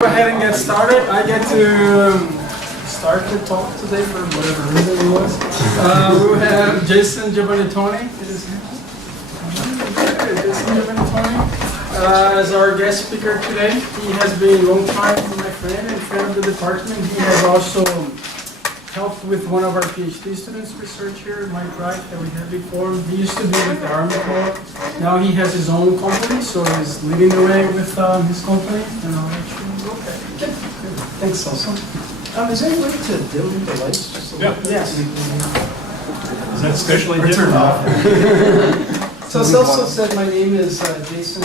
Go ahead and get started. I get to start the talk today for whatever reason it was. We have Jason Giovannettone. Jason Giovannettone as our guest speaker today. He has been a long time my friend and friend of the department. He has also helped with one of our PhD students research here, Mike Wright, that we had before. He used to be with the Army Corps. Now he has his own company, so he's leading the way with his company. And I'll let you go. Okay. Good. Thanks, also. Is there any way to dim the lights just a little bit? Yes. Is that specially turned off? So as also said, my name is Jason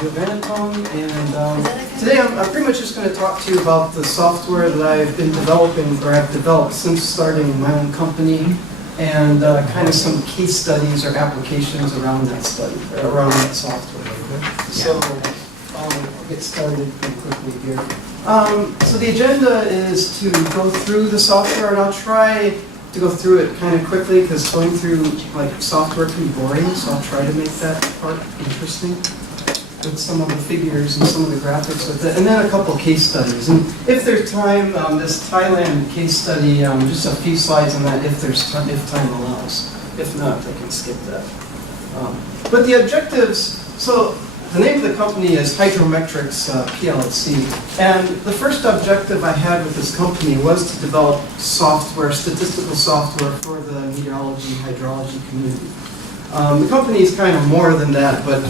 Giovannettone, and today I'm pretty much just going to talk to you about the software that I've been developing, or I've developed since starting my own company, and kind of some case studies or applications around that software. So I'll get started pretty quickly here. So the agenda is to go through the software, and I'll try to go through it kind of quickly because going through like software can be boring, so I'll try to make that part interesting with some of the figures and some of the graphics with it, and then a couple case studies. And if there's time, this Thailand case study, just a few slides on that if time allows. If not, I can skip that. But the objectives, so the name of the company is Hydrometrics PLC, and the first objective I had with this company was to develop software, statistical software for the meteorology, hydrology community. The company is kind of more than that, but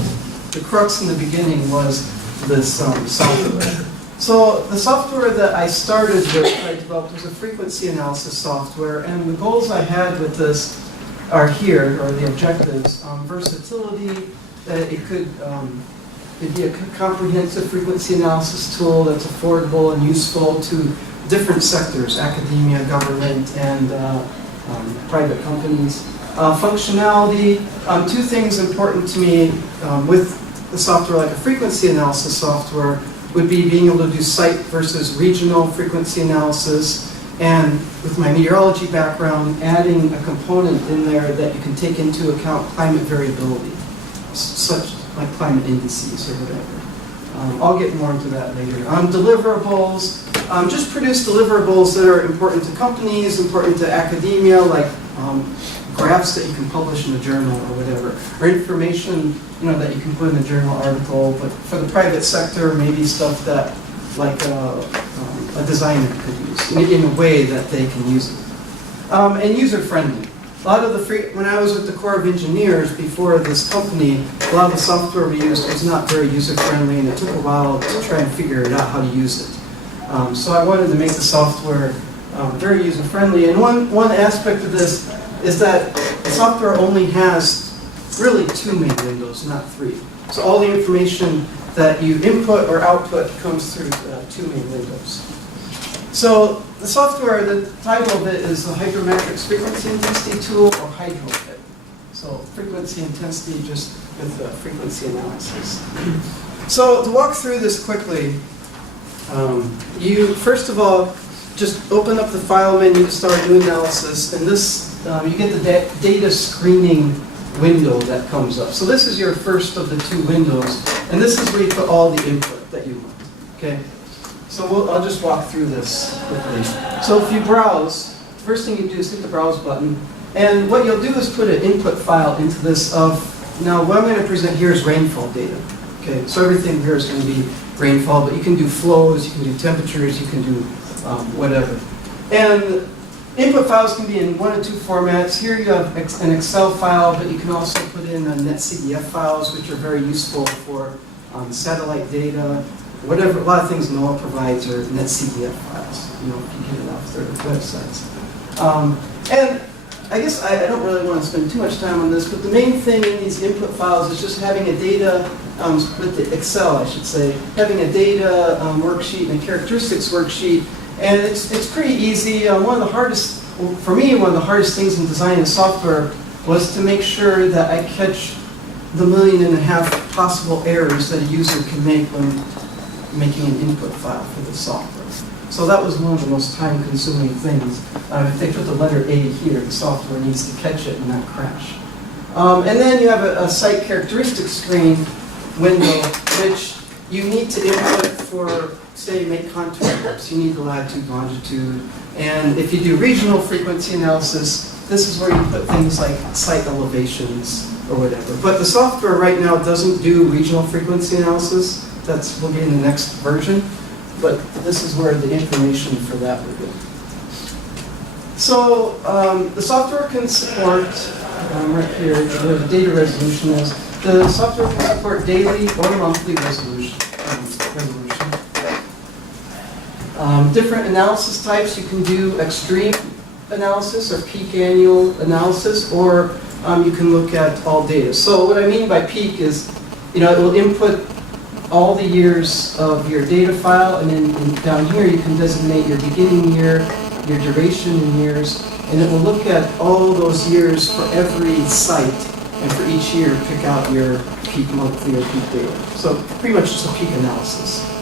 the crux in the beginning was this software. So the software that I started with, I developed, was a frequency analysis software, and the goals I had with this are here, or the objectives. Versatility, it could it'd be a comprehensive frequency analysis tool that's affordable and useful to different sectors, academia, government, and private companies. Functionality, two things important to me with the software like a frequency analysis software would be being able to do site versus regional frequency analysis, and with my meteorology background, adding a component in there that you can take into account climate variability, such like climate indices or whatever. I'll get more into that later. Deliverables, just produce deliverables that are important to companies, important to academia, like graphs that you can publish in a journal or whatever, or information that you can put in a journal article. But for the private sector, maybe stuff that like a designer could use in a way that they can use it. And user-friendly. A lot of when I was with the Corps of Engineers before this company, a lot of the software we used was not very user-friendly, and it took a while to try and figure it out how to use it. So I wanted to make the software very user-friendly. And one aspect of this is that the software only has really two main windows, not three. So all the information that you input or output comes through two main windows. So the software, the title of it is the Hydrometrics Frequency Intensity Tool, or HydroFit. So frequency intensity just with frequency analysis. So to walk through this quickly, you first of all just open up the file menu to start new analysis, and this you get the data screening window that comes up. So this is your first of the two windows, and this is where you put all the input that you want. Okay. So I'll just walk through this quickly. So if you browse, first thing you do is hit the browse button, and what you'll do is put an input file into this now what I'm going to present here is rainfall data. Okay, so everything here is going to be rainfall, but you can do flows, you can do temperatures, you can do whatever. And input files can be in one of two formats. Here you have an Excel file, but you can also put in NetCDF files, which are very useful for satellite data. Whatever, a lot of things NOAA provides are NetCDF files, if you get it off their websites. And I guess I don't really want to spend too much time on this, but the main thing in these input files is just having a data, with the Excel, I should say, having a data worksheet and a characteristics worksheet, and it's pretty easy. One of the hardest things in designing the software was to make sure that I catch the 1.5 million possible errors that a user can make when making an input file for the software. So that was one of the most time-consuming things. If they put the letter A here, the software needs to catch it and not crash. And then you have a site characteristics screen window, which you need to input for, say, make contour maps, you need the latitude, longitude. And if you do regional frequency analysis, this is where you put things like site elevations or whatever. But the software right now doesn't do regional frequency analysis. We'll get in the next version. But this is where the information for that will go. So the software can support, right here, where the data resolution is, the software can support daily or monthly resolution. Different analysis types, you can do extreme analysis or peak annual analysis, or you can look at all data. So what I mean by peak is, it will input all the years of your data file, and then down here you can designate your beginning year, your duration in years, and it will look at all those years for every site, and for each year pick out your peak monthly or peak data. So pretty much just a peak analysis.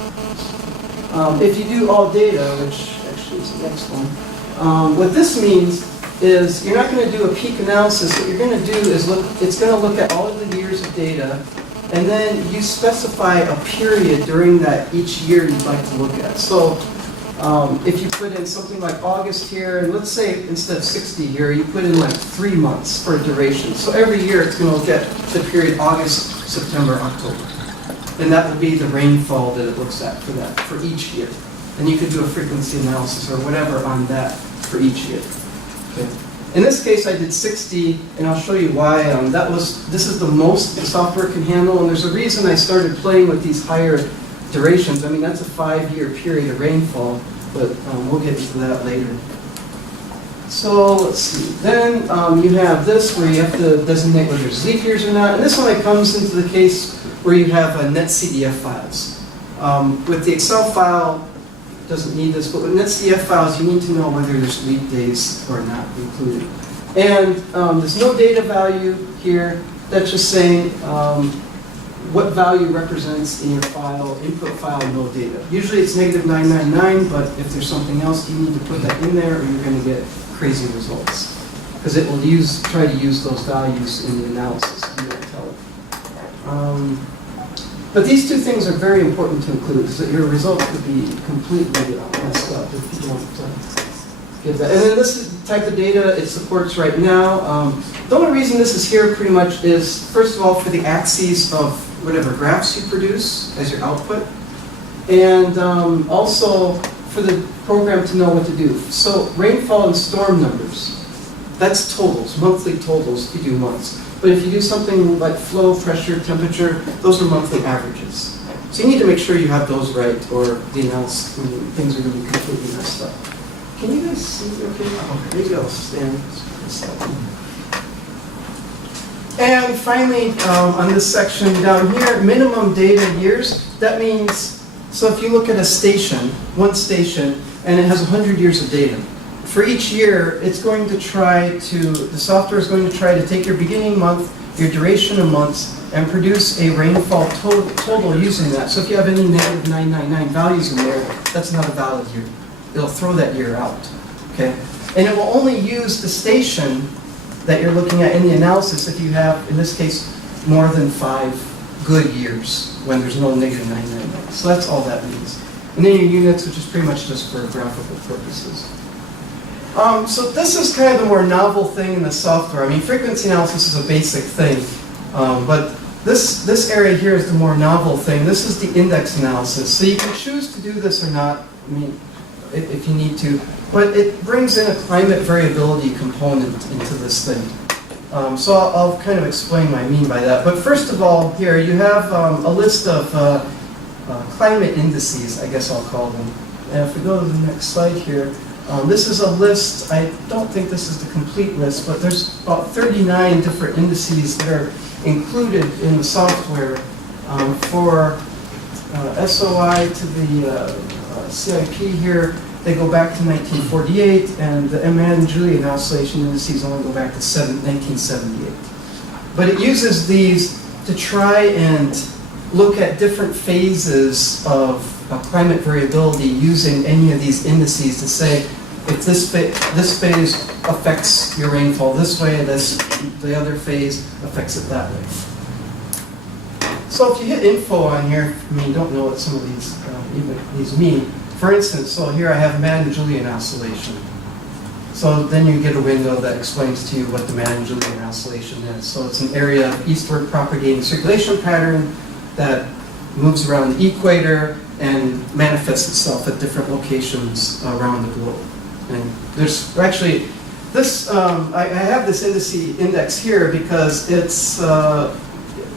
If you do all data, which actually is the next one, what this means is you're not going to do a peak analysis. What you're going to do is it's going to look at all of the years of data, and then you specify a period during that each year you'd like to look at. So if you put in something like August here, and let's say instead of 60 here, you put in like 3 months for a duration. So every year it's going to look at the period August, September, October. And that will be the rainfall that it looks at for each year. And you could do a frequency analysis or whatever on that for each year. Okay. In this case, I did 60, and I'll show you why. This is the most the software can handle, and there's a reason I started playing with these higher durations. I mean, that's a 5-year period of rainfall, but we'll get into that later. So let's see. Then you have this where you have to designate whether there's leap years or not, and this one comes into the case where you have netcdf files. With the Excel file, doesn't need this, but with netcdf files, you need to know whether there's leap days or not included. And there's no data value here. That's just saying what value represents in your file, input file, no data. Usually it's -999, but if there's something else, you need to put that in there or you're going to get crazy results. Because it will try to use those values in the analysis. You won't tell it. But these two things are very important to include, so that your results could be completely messed up if you don't give that. And then this is the type of data it supports right now. The only reason this is here pretty much is, first of all, for the axes of whatever graphs you produce as your output, and also for the program to know what to do. So rainfall and storm numbers, that's totals, monthly totals if you do months. But if you do something like flow, pressure, temperature, those are monthly averages. So you need to make sure you have those right, or the analysis, things are going to be completely messed up. Can you guys see okay? Maybe I'll stand. And finally, on this section down here, minimum data years. That means, so if you look at a station, one station, and it has 100 years of data. For each year, the software is going to try to take your beginning month, your duration of months, and produce a rainfall total using that. So if you have any -999 values in there, that's not a valid year. It'll throw that year out, okay? And it will only use the station that you're looking at in the analysis if you have, in this case, more than 5 good years when there's no -999. So that's all that means. And then your units, which is pretty much just for graphical purposes. So this is kind of the more novel thing in the software. I mean, frequency analysis is a basic thing, but this area here is the more novel thing. This is the index analysis. So you can choose to do this or not, I mean, if you need to, but it brings in a climate variability component into this thing. So I'll kind of explain what I mean by that. But first of all, here you have a list of climate indices, I guess I'll call them. And if we go to the next slide here, this is a list. I don't think this is the complete list, but there's about 39 different indices that are included in the software for SOI to the CIP here. They go back to 1948, and the MN and Julian oscillation indices only go back to 1978. But it uses these to try and look at different phases of climate variability using any of these indices to say if this phase affects your rainfall this way, the other phase affects it that way. So if you hit info on here, I mean, you don't know what some of these mean. For instance, so here I have Madden-Julian oscillation. So then you get a window that explains to you what the Madden-Julian oscillation is. So it's an area of eastward propagating circulation pattern that moves around the equator and manifests itself at different locations around the globe. And there's actually this. I have this index here because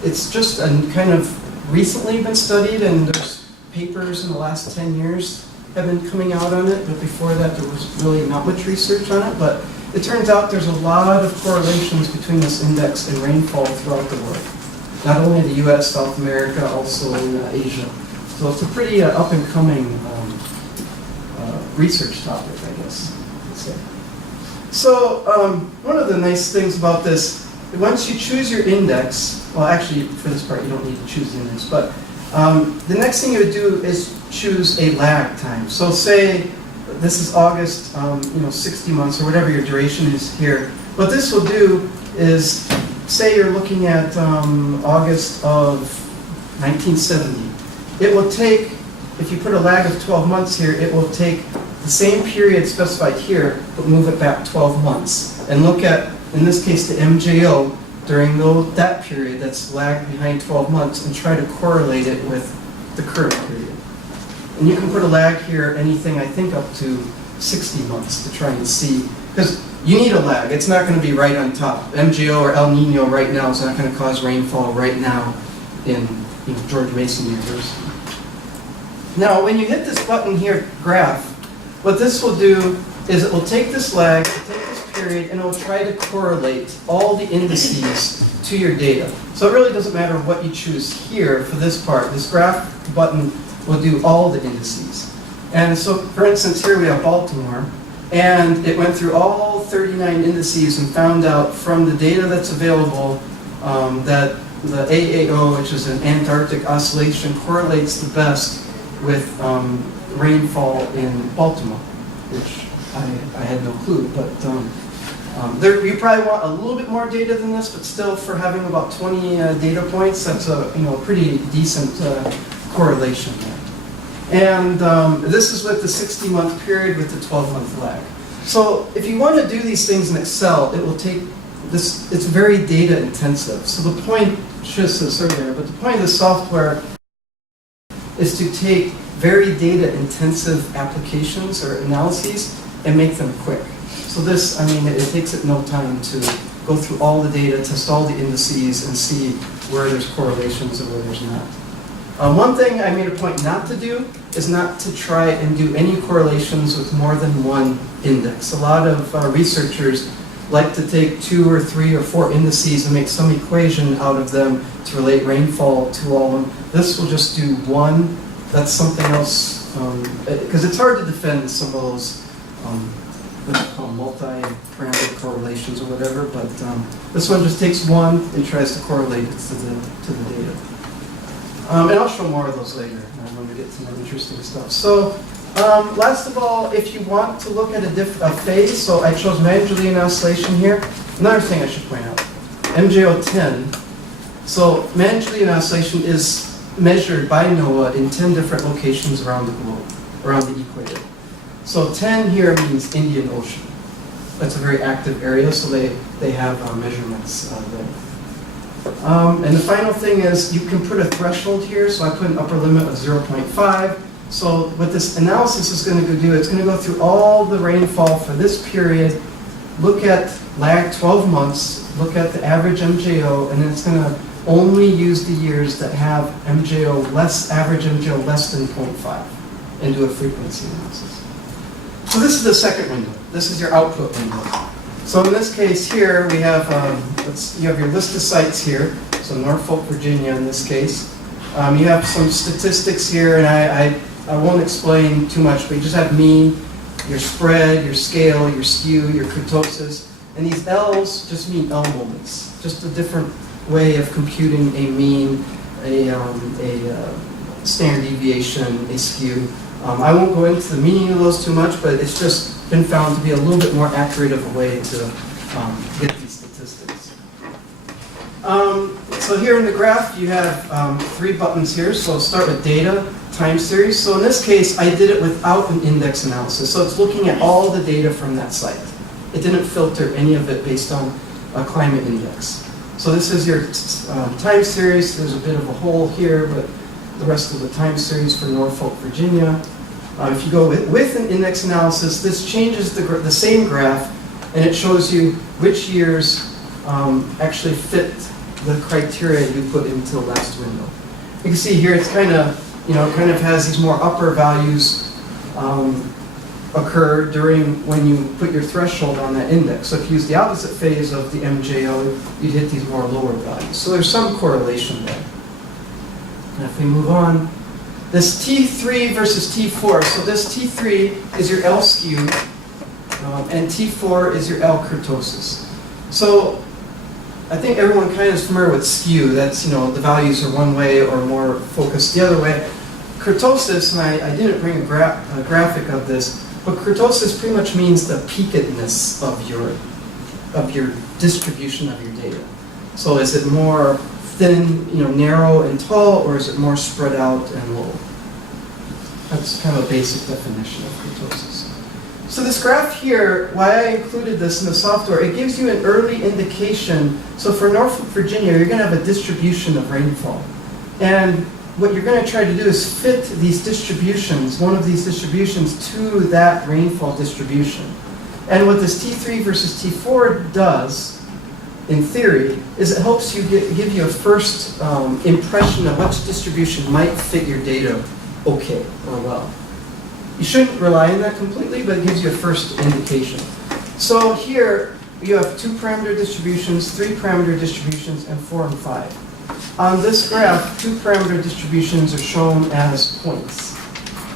it's just kind of recently been studied, and there's papers in the last 10 years have been coming out on it, but before that there was really not much research on it. But it turns out there's a lot of correlations between this index and rainfall throughout the world. Not only in the US, South America, also in Asia. So it's a pretty up-and-coming research topic, I guess you'd say. So one of the nice things about this, once you choose your index, well actually for this part you don't need to choose the index, but the next thing you would do is choose a lag time. So say this is August, 60 months or whatever your duration is here. What this will do is, say you're looking at August of 1970. It will take, if you put a lag of 12 months here, it will take the same period specified here, but move it back 12 months. And look at, in this case, the MJO during that period that's lagged behind 12 months and try to correlate it with the current period. And you can put a lag here, anything I think up to 60 months to try and see, because you need a lag. It's not going to be right on top. MJO or El Nino right now is not going to cause rainfall right now in George Mason University. Now, when you hit this button here, graph, what this will do is it will take this lag, take this period, and it will try to correlate all the indices to your data. So it really doesn't matter what you choose here for this part. This graph button will do all the indices. And so, for instance, here we have Baltimore, and it went through all 39 indices and found out from the data that's available that the AAO, which is an Antarctic oscillation, correlates the best with rainfall in Baltimore, which I had no clue. But you probably want a little bit more data than this, but still, for having about 20 data points, that's a pretty decent correlation there. And this is with the 60-month period with the 12-month lag. So if you want to do these things in Excel, it will take this. It's very data intensive. So the point, should have said this earlier, but the point of the software is to take very data intensive applications or analyses and make them quick. So this, it takes it no time to go through all the data, test all the indices, and see where there's correlations and where there's not. One thing I made a point not to do is not to try and do any correlations with more than one index. A lot of researchers like to take 2 or 3 or 4 indices and make some equation out of them to relate rainfall to all of them. This will just do one. That's something else, because it's hard to defend some of those what they call multi-parameter correlations or whatever, but this one just takes one and tries to correlate it to the data. And I'll show more of those later when we get to more interesting stuff. So last of all, if you want to look at a phase, so I chose Madden-Julian oscillation here. Another thing I should point out, MJO 10. So Madden-Julian oscillation is measured by NOAA in 10 different locations around the globe, around the equator. So 10 here means Indian Ocean. That's a very active area, so they have measurements there. And the final thing is you can put a threshold here, so I put an upper limit of 0.5. So what this analysis is going to do, it's going to go through all the rainfall for this period, look at lag 12 months, look at the average MJO, and then it's going to only use the years that have average MJO less than 0.5, and do a frequency analysis. So this is the second window. This is your output window. So in this case here, we have, you have your list of sites here. So Norfolk, Virginia in this case. You have some statistics here, and I won't explain too much, but you just have mean, your spread, your scale, your skew, your kurtosis. And these L's just mean L moments. Just a different way of computing a mean, a standard deviation, a skew. I won't go into the meaning of those too much, but it's just been found to be a little bit more accurate of a way to get these statistics. So here in the graph, you have 3 buttons here. So I'll start with data, time series. So in this case, I did it without an index analysis. So it's looking at all the data from that site. It didn't filter any of it based on a climate index. So this is your time series. There's a bit of a hole here, but the rest of the time series for Norfolk, Virginia. If you go with an index analysis, this changes the same graph, and it shows you which years actually fit the criteria you put into the last window. You can see here it's kind of, kind of has these more upper values occur during when you put your threshold on that index. So if you use the opposite phase of the MJO, you'd hit these more lower values. So there's some correlation there. And if we move on, this T3 versus T4. So this T3 is your L skew, and T4 is your L kurtosis. So I think everyone kind of is familiar with skew. That's, the values are one way or more focused the other way. Kurtosis, and I didn't bring a graphic of this, but kurtosis pretty much means the peakedness of your distribution of your data. So is it more thin, narrow and tall, or is it more spread out and low? That's kind of a basic definition of kurtosis. So this graph here, why I included this in the software, it gives you an early indication. So for Norfolk, Virginia, you're going to have a distribution of rainfall. And what you're going to try to do is fit these distributions, one of these distributions, to that rainfall distribution. And what this T3 versus T4 does, in theory, is it helps you give you a first impression of which distribution might fit your data okay or well. You shouldn't rely on that completely, but it gives you a first indication. So here, you have 2-parameter distributions, 3-parameter distributions, and 4 and 5. On this graph, 2-parameter distributions are shown as points.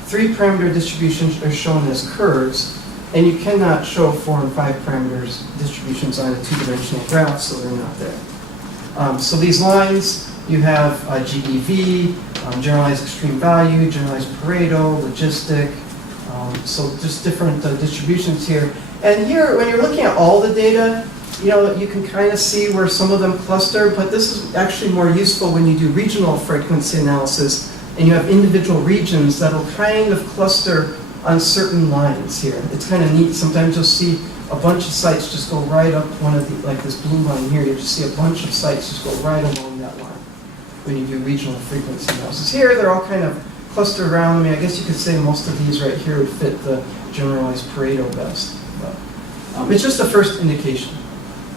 3-parameter distributions are shown as curves, and you cannot show 4 and 5 parameters distributions on a 2-dimensional graph, so they're not there. So these lines, you have GEV, generalized extreme value, generalized Pareto, logistic, so just different distributions here. And here, when you're looking at all the data, you can kind of see where some of them cluster, but this is actually more useful when you do regional frequency analysis and you have individual regions that'll kind of cluster on certain lines here. It's kind of neat. Sometimes you'll see a bunch of sites just go right up one of the, like this blue line here, you just see a bunch of sites just go right along that line when you do regional frequency analysis. Here, they're all kind of clustered around. I guess you could say most of these right here would fit the generalized Pareto best. But it's just a first indication.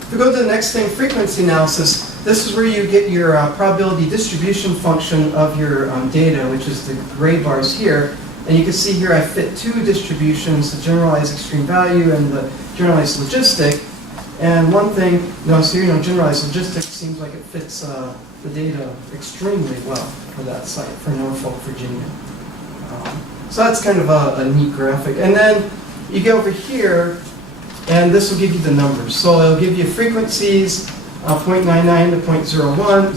If we go to the next thing, frequency analysis, this is where you get your probability distribution function of your data, which is the gray bars here. And you can see here I fit 2 distributions, the generalized extreme value and the generalized logistic. And one thing, so here, generalized logistic seems like it fits the data extremely well for that site, for Norfolk, Virginia. So that's kind of a neat graphic. And then you go over here, and this will give you the numbers. So it'll give you frequencies, 0.99 to 0.01,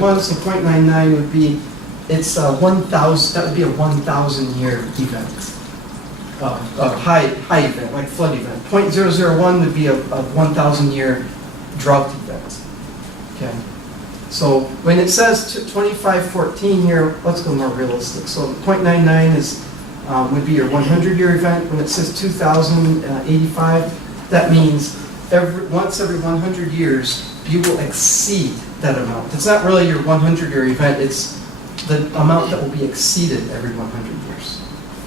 001. So 0.99 would be, it's 1,000, that would be a 1,000-year event. High event, like flood event. 0.001 would be a 1,000-year drought event. Okay. So when it says 2514 here, let's go more realistic. So 0.99 is would be your 100-year event. When it says 2085, that means once every 100 years you will exceed that amount. It's not really your 100-year event. It's the amount that will be exceeded every 100 years.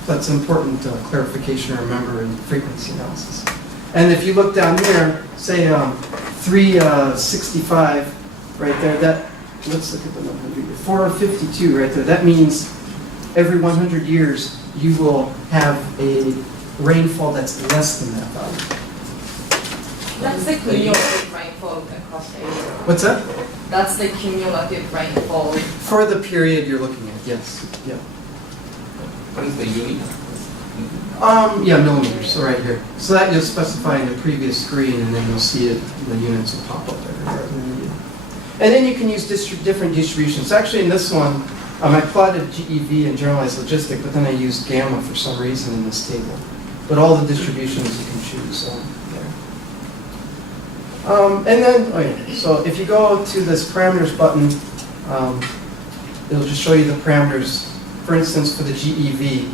That's an important clarification to remember in frequency analysis. And if you look down here, say 365 right there, let's look at the 100, 452 right there. That means every 100 years you will have a rainfall that's less than that value. That's the cumulative rainfall across the area. What's that? That's the cumulative rainfall. For the period you're looking at, yes. Yeah. What is the unit? Yeah, millimeters, so right here. So that you'll specify in the previous screen, and then you'll see it, the units will pop up everywhere. And then you can use different distributions. Actually, in this one, I plotted GEV and generalized logistic, but then I used gamma for some reason in this table. But all the distributions you can choose there. And then, okay, so if you go to this parameters button, it'll just show you the parameters. For instance, for the GEV,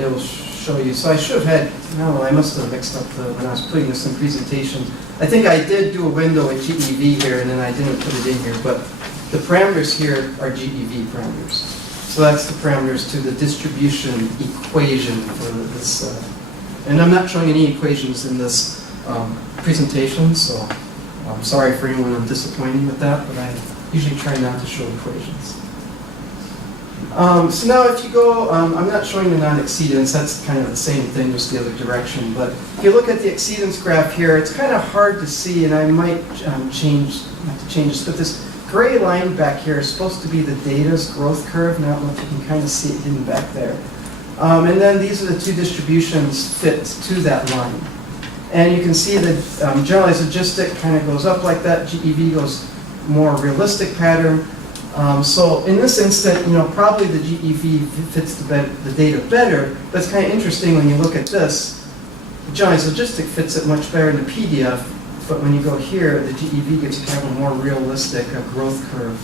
it will show you. So I should have had, no, I must have mixed up when I was putting this in presentation. I think I did do a window in GEV here, and then I didn't put it in here, but the parameters here are GEV parameters. So that's the parameters to the distribution equation for this. And I'm not showing any equations in this presentation, so I'm sorry for anyone I'm disappointing with that, but I usually try not to show equations. So now if you go, I'm not showing the non-exceedance, that's kind of the same thing, just the other direction. But if you look at the exceedance graph here, it's kind of hard to see, and I might have to change this, but this gray line back here is supposed to be the data's growth curve, and I don't know if you can kind of see it hidden back there. And then these are the two distributions fit to that line. And you can see that generalized logistic kind of goes up like that, GEV goes more realistic pattern. So in this instant, probably the GEV fits the data better, but it's kind of interesting when you look at this. The generalized logistic fits it much better in the PDF, but when you go here, the GEV gets kind of a more realistic growth curve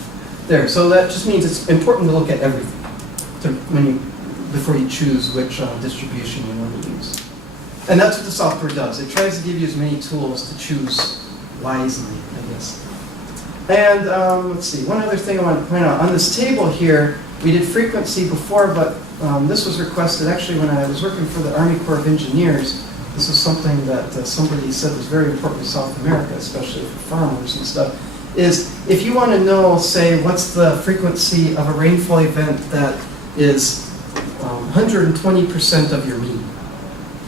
there. So that just means it's important to look at everything before you choose which distribution you want to use. And that's what the software does. It tries to give you as many tools to choose wisely, I guess. And let's see, one other thing I want to point out. On this table here, we did frequency before, but this was requested actually when I was working for the Army Corps of Engineers. This was something that somebody said was very important in South America, especially for farmers and stuff, is if you want to know, say, what's the frequency of a rainfall event that is 120% of your mean,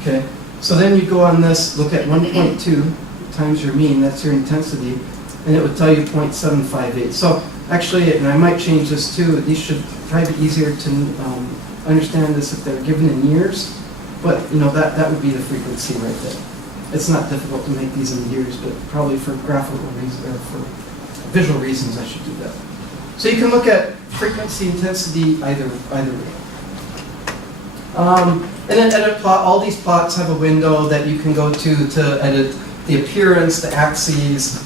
okay? So then you go on this, look at 1.2 times your mean, that's your intensity, and it would tell you 0.758. So actually, and I might change this too, these should probably be easier to understand this if they're given in years, but that would be the frequency right there. It's not difficult to make these in years, but probably for graphical reasons, or for visual reasons, I should do that. So you can look at frequency, intensity, either way. And then edit plot. All these plots have a window that you can go to edit the appearance, the axes,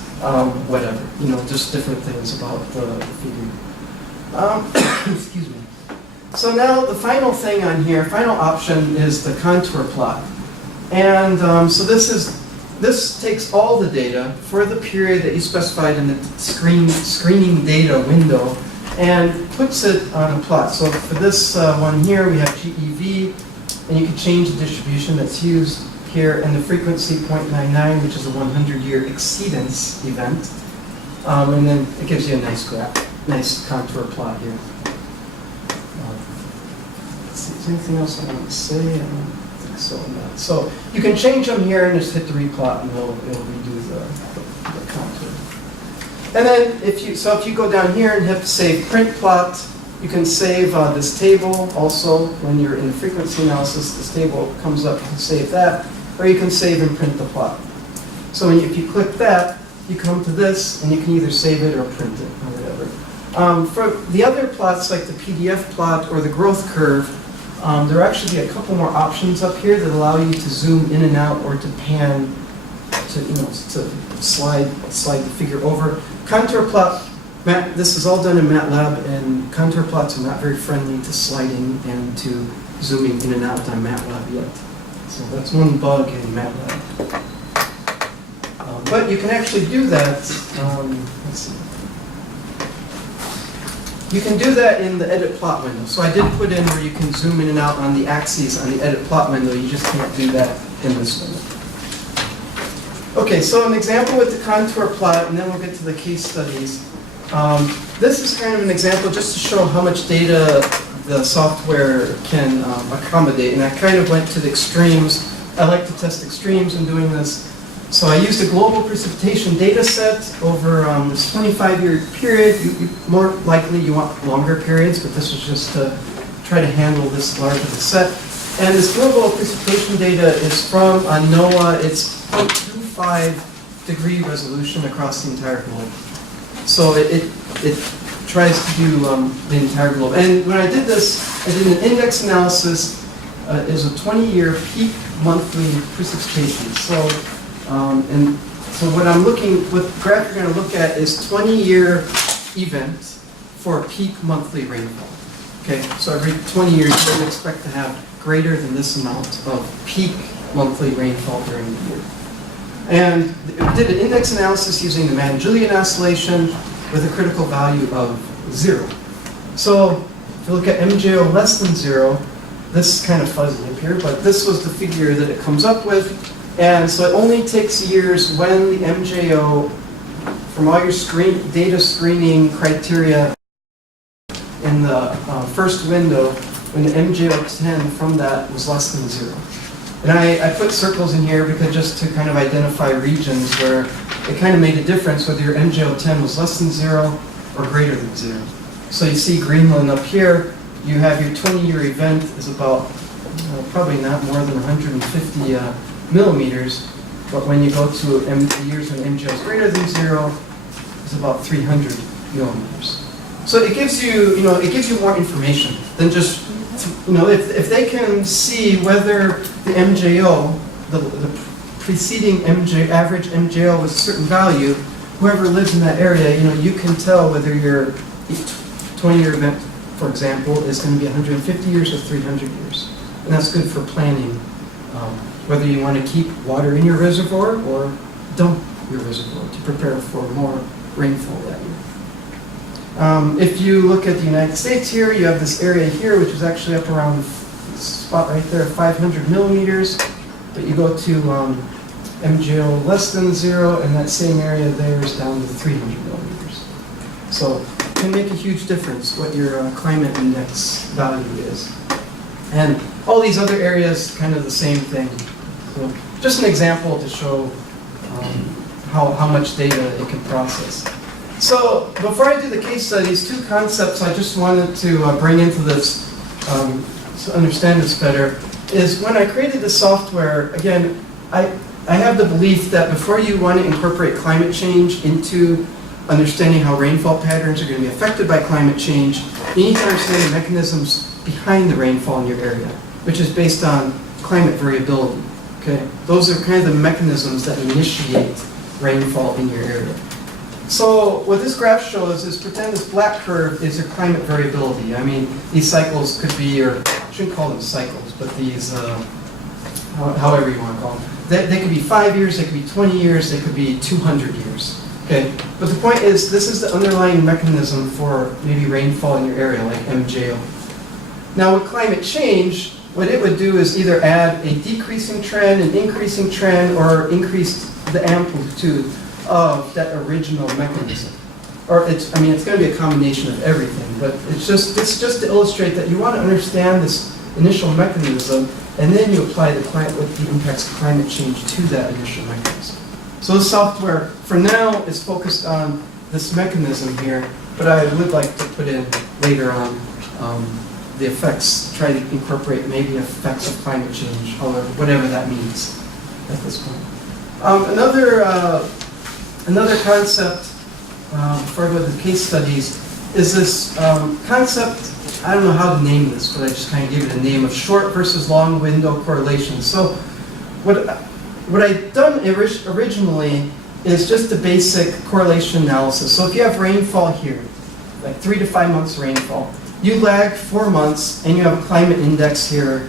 whatever. Just different things about the figure. Excuse me. So now the final thing on here, final option is the contour plot. And so this takes all the data for the period that you specified in the screening data window and puts it on a plot. So for this one here, we have GEV, and you can change the distribution that's used here, and the frequency 0.99, which is a 100-year exceedance event. And then it gives you a nice graph, nice contour plot here. Let's see, is there anything else I want to say? I don't think so. No. So you can change them here and just hit the replot, and it'll redo the contour. And then if you go down here and hit save print plot, you can save this table also. When you're in the frequency analysis, this table comes up, you can save that, or you can save and print the plot. So if you click that, you come to this, and you can either save it or print it, or whatever. For the other plots, like the PDF plot or the growth curve, there are actually a couple more options up here that allow you to zoom in and out or to pan, to slide the figure over. Contour plot, this is all done in MATLAB, and contour plots are not very friendly to sliding and to zooming in and out on MATLAB yet. So that's one bug in MATLAB. But you can actually do that. Let's see. You can do that in the edit plot window. So I did put in where you can zoom in and out on the axes on the edit plot window. You just can't do that in this window. Okay, so an example with the contour plot, and then we'll get to the case studies. This is kind of an example just to show how much data the software can accommodate. And I kind of went to the extremes. I like to test extremes in doing this. So I used a global precipitation data set over this 25-year period. More likely you want longer periods, but this was just to try to handle this large of a set. And this global precipitation data is from NOAA. It's 0.25 degree resolution across the entire globe. So it tries to do the entire globe. And when I did this, I did an index analysis. It was a 20-year peak monthly precipitation. So, and So what the graph you're going to look at is 20-year event for peak monthly rainfall. Okay, so every 20 years you would expect to have greater than this amount of peak monthly rainfall during the year. And we did an index analysis using the Mann-Julian oscillation with a critical value of 0. So if you look at MJO less than 0, this is kind of fuzzy up here, but this was the figure that it comes up with. And so it only takes years when the MJO, from all your data screening criteria in the first window, when the MJO 10 from that was less than 0. And I put circles in here because just to kind of identify regions where it kind of made a difference whether your MJO 10 was less than 0 or greater than 0. So you see Greenland up here, you have your 20-year event is about probably not more than 150 millimeters, but when you go to years when MJO is greater than 0, it's about 300 millimeters. So it gives you, it gives you more information than just, if they can see whether the MJO, the preceding average MJO was a certain value, whoever lives in that area, you can tell whether your 20-year event, for example, is going to be 150 years or 300 years. And that's good for planning, whether you want to keep water in your reservoir or dump your reservoir to prepare for more rainfall that year. If you look at the United States here, you have this area here, which is actually up around this spot right there, 500 millimeters. But you go to MJO less than 0, and that same area there is down to 300 millimeters. So it can make a huge difference what your climate index value is. And all these other areas, kind of the same thing. So just an example to show how much data it can process. So before I do the case studies, 2 concepts I just wanted to bring into this to understand this better is when I created the software, again, I have the belief that before you want to incorporate climate change into understanding how rainfall patterns are going to be affected by climate change, you need to understand the mechanisms behind the rainfall in your area, which is based on climate variability. Okay? Those are kind of the mechanisms that initiate rainfall in your area. So what this graph shows is pretend this black curve is your climate variability. I mean, these cycles could be, or I shouldn't call them cycles, but these, however you want to call them. They could be 5 years, they could be 20 years, they could be 200 years. Okay, but the point is, this is the underlying mechanism for maybe rainfall in your area, like MJO. Now with climate change, what it would do is either add a decreasing trend, an increasing trend, or increase the amplitude of that original mechanism. Or it's going to be a combination of everything, but it's just to illustrate that you want to understand this initial mechanism, and then you apply what the impacts of climate change to that initial mechanism. So the software, for now, is focused on this mechanism here, but I would like to put in later on the effects, try to incorporate maybe effects of climate change, whatever that means at this point. Another concept, before I go to the case studies, is this concept, I don't know how to name this, but I just kind of give it a name of short versus long window correlation. So what I've done originally is just a basic correlation analysis. So if you have rainfall here, like 3 to 5 months rainfall, you lag 4 months and you have a climate index here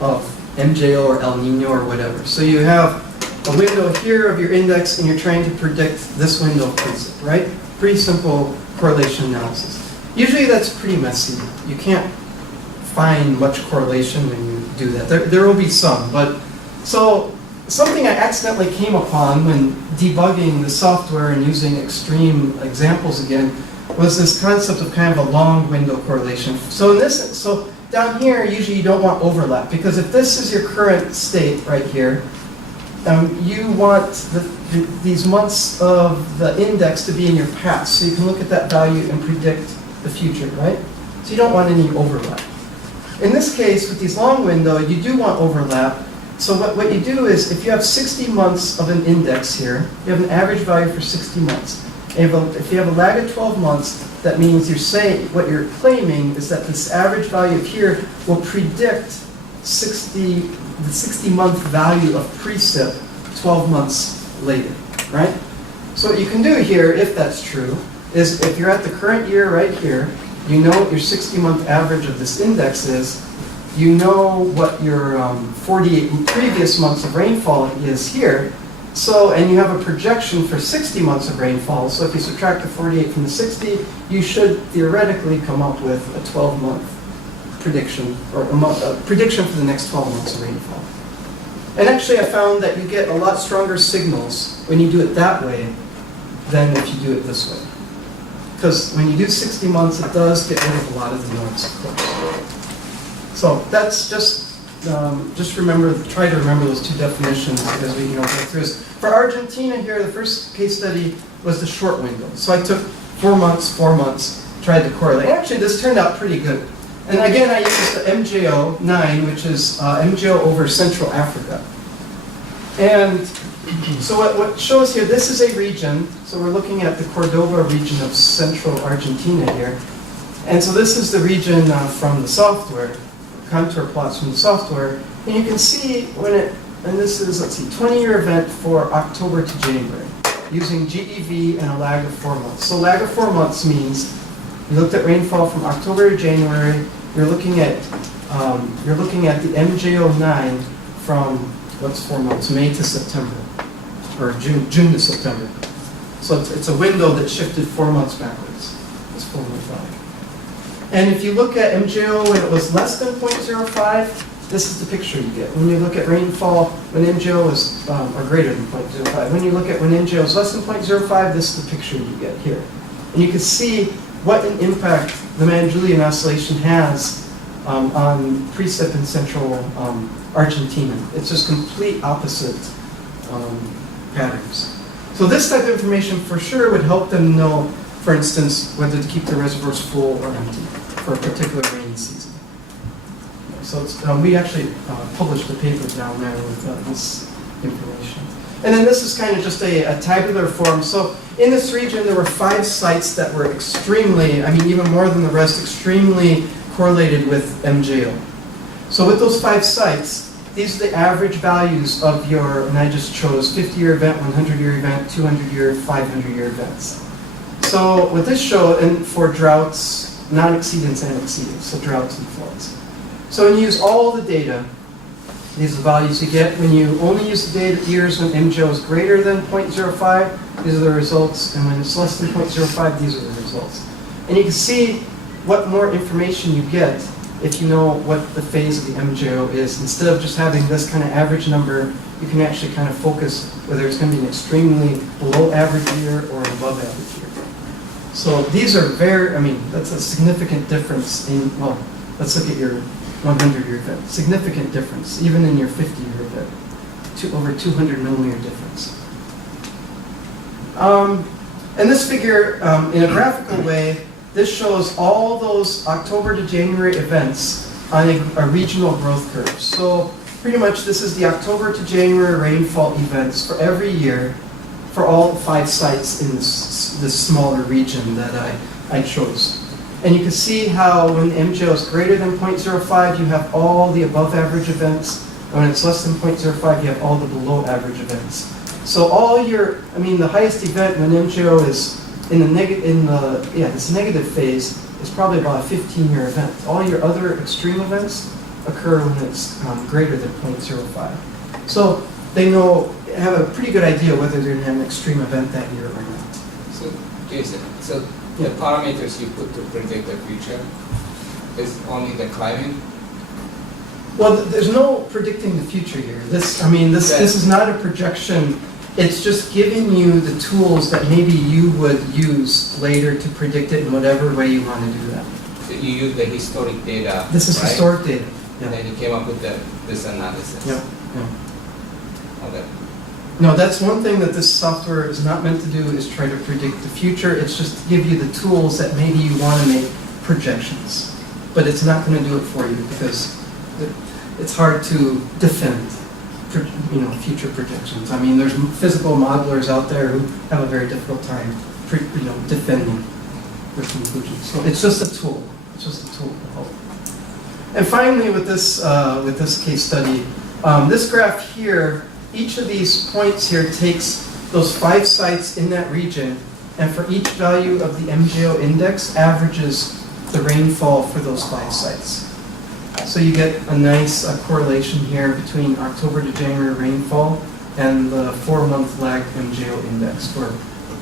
of MJO or El Nino or whatever. So you have a window here of your index and you're trying to predict this window of precip, right? Pretty simple correlation analysis. Usually that's pretty messy. You can't find much correlation when you do that. There will be some, but so something I accidentally came upon when debugging the software and using extreme examples again was this concept of kind of a long window correlation. So down here, usually you don't want overlap, because if this is your current state right here, you want these months of the index to be in your past, so you can look at that value and predict the future, right? So you don't want any overlap. In this case, with these long window, you do want overlap. So what you do is, if you have 60 months of an index here, you have an average value for 60 months. And if you have a lag of 12 months, that means what you're claiming is that this average value here will predict the 60-month value of precip 12 months later. right? So what you can do here, if that's true, is if you're at the current year right here, you know what your 60-month average of this index is, you know what your 48 previous months of rainfall is here, so, and you have a projection for 60 months of rainfall, so if you subtract the 48 from the 60, you should theoretically come up with a 12-month prediction, or a prediction for the next 12 months of rainfall. And actually I found that you get a lot stronger signals when you do it that way than if you do it this way. Because when you do 60 months, it does get rid of a lot of the noise, of course. So that's just remember, try to remember those two definitions as we go through this. For Argentina here, the first case study was the short window. So I took 4 months, tried to correlate. Actually, this turned out pretty good. And again, I used the MJO 9, which is MJO over Central Africa. And so what shows here, this is a region, so we're looking at the Cordoba region of central Argentina here. And so this is the region from the software, contour plots from the software. And you can see when it, and this is, let's see, 20-year event for October to January, using GEV and a lag of 4 months. So lag of 4 months means you looked at rainfall from October to January, you're looking at the MJO9 from, what's 4 months, May to September, or June to September. So it's a window that shifted 4 months backwards. It's 4 months lag. And if you look at MJO when it was less than 0.05, this is the picture you get. When you look at rainfall when MJO is, or greater than 0.05. When you look at when MJO is less than 0.05, this is the picture you get here. And you can see what an impact the Mann-Julian oscillation has on precip in central Argentina. It's just complete opposite patterns. So this type of information for sure would help them know, for instance, whether to keep the reservoirs full or empty for a particular rainy season. So it's, we actually published a paper down there with this information. And then this is kind of just a tabular form. So in this region, there were 5 sites that were extremely, I mean, even more than the rest, extremely correlated with MJO. So with those 5 sites, these are the average values of your, and I just chose 50-year event, 100-year event, 200-year, 500-year events. So what this showed, and for droughts, non-exceedance and exceedance, so droughts and floods. So when you use all the data, these are the values you get. When you only use the data years when MJO is greater than 0.05, these are the results, and when it's less than 0.05, these are the results. And you can see what more information you get if you know what the phase of the MJO is. Instead of just having this kind of average number, you can actually kind of focus whether it's going to be an extremely below average year or an above average year. So these are very, I mean, that's a significant difference in, well, let's look at your 100-year event. Significant difference, even in your 50-year event. Over 200 millimeter difference. And this figure, in a graphical way, this shows all those October to January events on a regional growth curve. So pretty much this is the October to January rainfall events for every year for all 5 sites in this smaller region that I chose. And you can see how when MJO is greater than 0.05, you have all the above average events. And when it's less than 0.05, you have all the below average events. So all your, I mean, the highest event when MJO is in the this negative phase is probably about a 15-year event. All your other extreme events occur when it's greater than 0.05. So they have a pretty good idea whether they're going to have an extreme event that year or not. So, Jason, so the parameters you put to predict the future is only the climate? Well, there's no predicting the future here. This is not a projection. It's just giving you the tools that maybe you would use later to predict it in whatever way you want to do that. So you use the historic data. This is right? historic data. Yeah. And then you came up with this analysis. Yeah. Okay. No, that's one thing that this software is not meant to do, is try to predict the future. It's just to give you the tools that maybe you want to make projections. But it's not going to do it for you because it's hard to defend future projections. I mean, there's physical modelers out there who have a very difficult time defending their conclusions. So it's just a tool. It's just a tool to help. And finally, with this case study, this graph here, each of these points here takes those 5 sites in that region, and for each value of the MJO index averages the rainfall for those 5 sites. So you get a nice correlation here between October to January rainfall and the 4-month lag MJO index for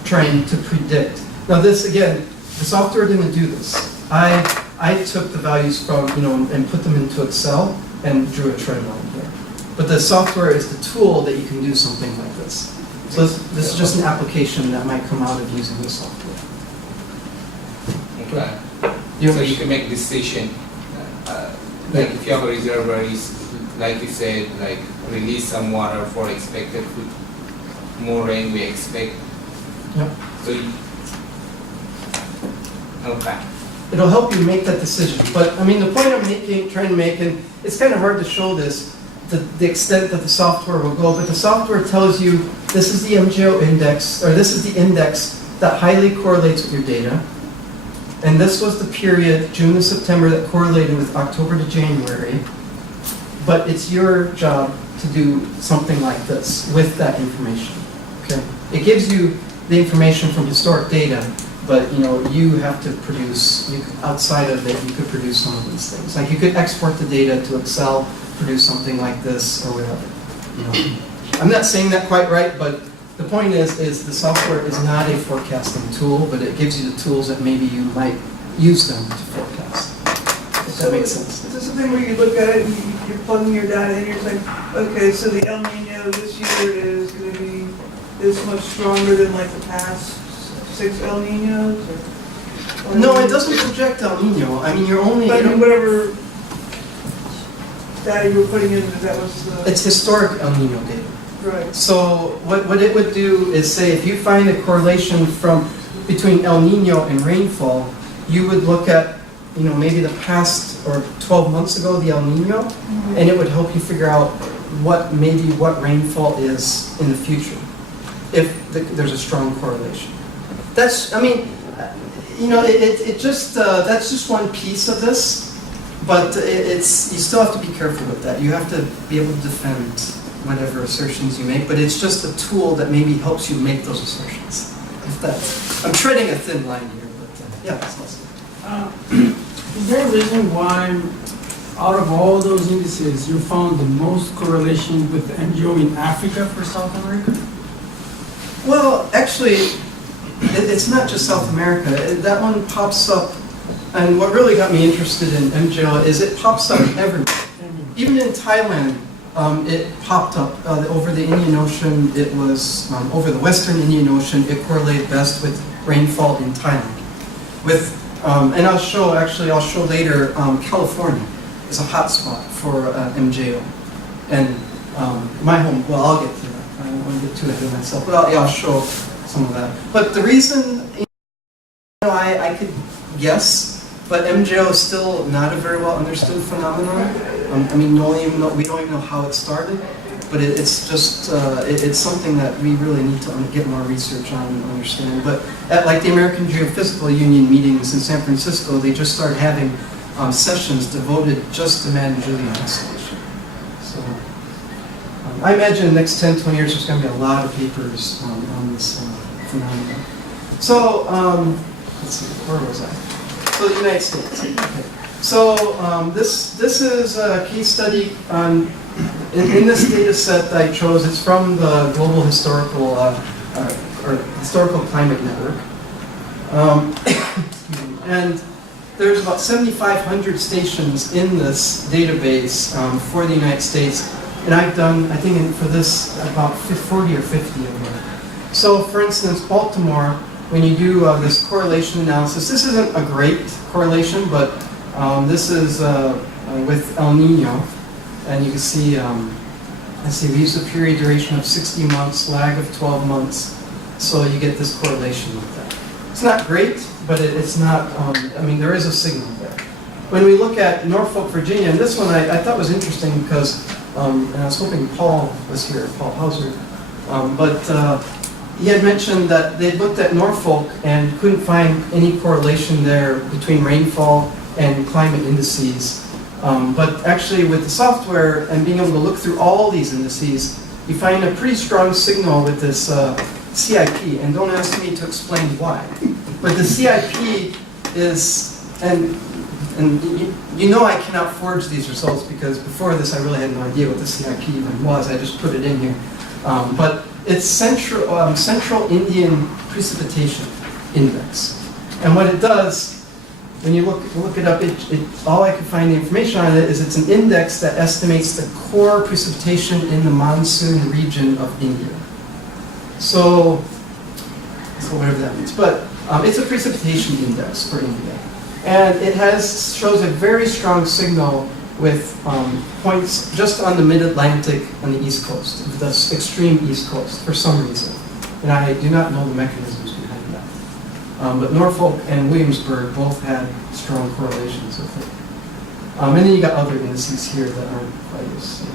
trying to predict. Now this, again, the software didn't do this. I took the values from, and put them into Excel and drew a trend line here. But the software is the tool that you can do something like this. So this is just an application that might come out of using the software. Okay. So you can make decision, like if you have a reservoir, like you said, like release some water for expected more rain we expect. Yep. So okay. It'll help you make that decision. But I mean, the point I'm trying to make, and it's kind of hard to show this, the extent that the software will go, but the software tells you this is the MJO index, or this is the index that highly correlates with your data. And this was the period, June to September, that correlated with October to January. But it's your job to do something like this with that information. Okay? It gives you the information from historic data, but you have to produce, outside of it, you could produce some of these things. Like you could export the data to Excel, produce something like this or whatever. I'm not saying that quite right, but the point is the software is not a forecasting tool, but it gives you the tools that maybe you might use them to forecast. If that makes sense. Is this a thing where you look at it and you're plugging your data in, you're saying, okay, so the El Nino this year is going to be this much stronger than like the past 6 El Ninos? Or No, it doesn't project El Nino. I mean, you're only... But I mean, whatever data you were putting in, that was the... It's historic El Nino data. Right. So what it would do is say if you find a correlation between El Nino and rainfall, you would look at maybe the past or 12 months ago the El Nino, and it would help you figure out what rainfall is in the future if there's a strong correlation. That's just one piece of this, but you still have to be careful with that. You have to be able to defend whatever assertions you make, but it's just a tool that maybe helps you make those assertions. I'm treading a thin line here, but yeah, that's awesome. Is there a reason why, out of all those indices, you found the most correlation with the MJO in Africa for South America? Well, actually, it's not just South America. That one pops up, and what really got me interested in MJO is it pops up everywhere. Even in Thailand, it popped up over the Indian Ocean. It was over the Western Indian Ocean. It correlated best with rainfall in Thailand. And I'll show later. California is a hotspot for MJO, and my home. Well, I'll get to that. I don't want to get too ahead of myself, but I'll show some of that. But the reason, I could guess, but MJO is still not a very well understood phenomenon. We don't even know how it started, but it's just it's something that we really need to get more research on and understand. But at the American Geophysical Union meetings in San Francisco, they just started having sessions devoted just to Mad and Julian oscillation. So I imagine in the next 10, 20 years there's going to be a lot of papers on this phenomenon. So let's see, where was I? So the United States. Okay. So this is a case study on, in this data set that I chose. It's from the Global Historical or Historical Climate Network, and there's about 7,500 stations in this database for the United States, and I've done, I think, for this about 40 or 50 of them. So, for instance, Baltimore, when you do this correlation analysis, this isn't a great correlation, but this is with El Nino, and you can see, let's see, we use a period duration of 60 months, lag of 12 months, so you get this correlation with that. It's not great, but it's not, there is a signal there. When we look at Norfolk, Virginia, and this one I thought was interesting because, and I was hoping Paul was here, Paul Hauser, but he had mentioned that they looked at Norfolk and couldn't find any correlation there between rainfall and climate indices. But actually with the software and being able to look through all these indices, you find a pretty strong signal with this CIP, and don't ask me to explain why. But the CIP is, and you know I cannot forge these results because before this I really had no idea what the CIP even was. I just put it in here. But it's Central Indian Precipitation Index. And what it does, when you look it up, all I could find the information on it is it's an index that estimates the core precipitation in the monsoon region of India. So whatever that means. But it's a precipitation index for India. And it shows a very strong signal with points just on the mid-Atlantic on the East Coast, the extreme East Coast, for some reason. And I do not know the mechanisms behind that. But Norfolk and Williamsburg both had strong correlations with it. And then you got other indices here that aren't quite as